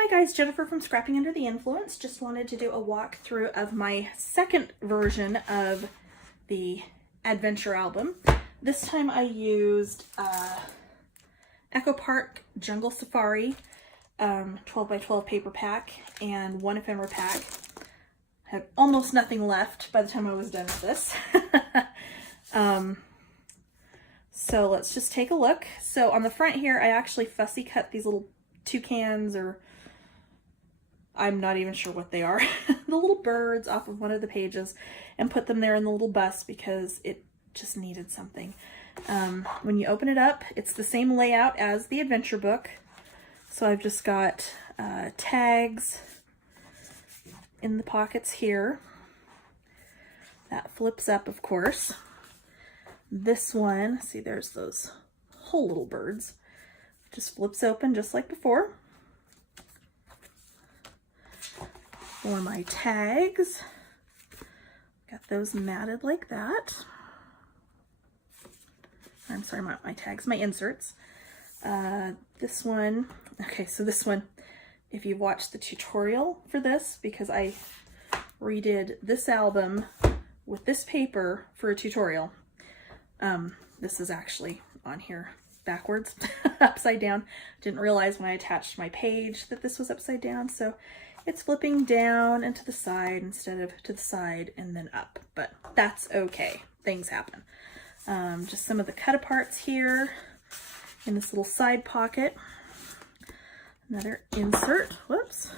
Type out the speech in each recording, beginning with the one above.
Hi guys, Jennifer from Scrapping Under the Influence. Just wanted to do a walkthrough of my second version of the Adventure album. This time I used Echo Park Jungle Safari 12 by 12 paper pack and one ephemera pack. I had almost nothing left by the time I was done with this. So let's just take a look. So on the front here, I actually fussy cut these little toucans, or I'm not even sure what they are, the little birds off of one of the pages, and put them there in the little bust because it just needed something. When you open it up, it's the same layout as the adventure book. So I've just got tags in the pockets here. That flips up, of course. This one, see, there's those whole little birds. Just flips open just like before. For my tags, got those matted like that. I'm sorry, not my tags, my inserts. This one, okay, so this one, if you've watched the tutorial for this, because I redid this album with this paper for a tutorial. This is actually on here backwards, upside down. Didn't realize when I attached my page that this was upside down, so it's flipping down and to the side instead of to the side and then up, but that's okay. Things happen. Just some of the cut aparts here in this little side pocket. Another insert, whoops.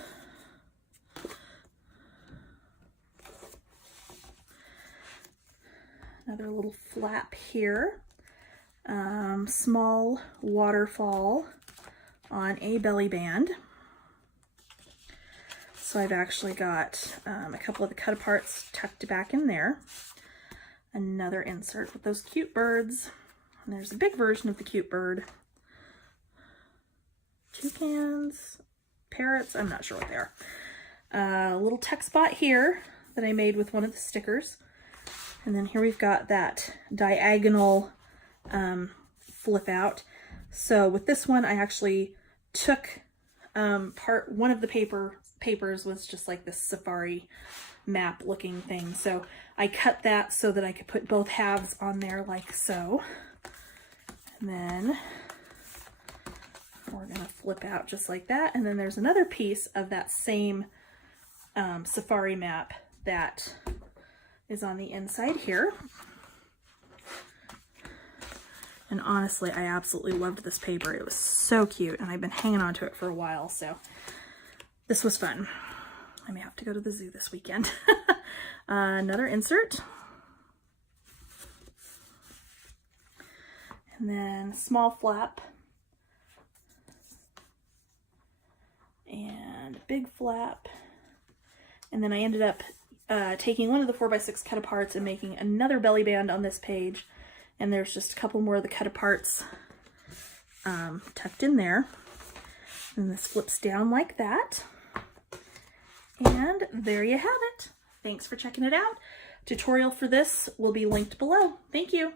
Another little flap here. Small waterfall on a belly band. So I've actually got a couple of the cut aparts tucked back in there. Another insert with those cute birds. And there's a big version of the cute bird. Toucans, parrots, I'm not sure what they are. A little tuck spot here that I made with one of the stickers. And then here we've got that diagonal flip out. So with this one, I actually took one of the papers was just like this safari map looking thing. So I cut that so that I could put both halves on there like so. And then we're gonna flip out just like that. And then there's another piece of that same safari map that is on the inside here. And honestly, I absolutely loved this paper. It was so cute, and I've been hanging on to it for a while, so this was fun. I may have to go to the zoo this weekend. Another insert. And then small flap. And big flap. And then I ended up taking one of the 4x6 cut aparts and making another belly band on this page. And there's just a couple more of the cut aparts tucked in there. And this flips down like that. And there you have it. Thanks for checking it out. Tutorial for this will be linked below. Thank you.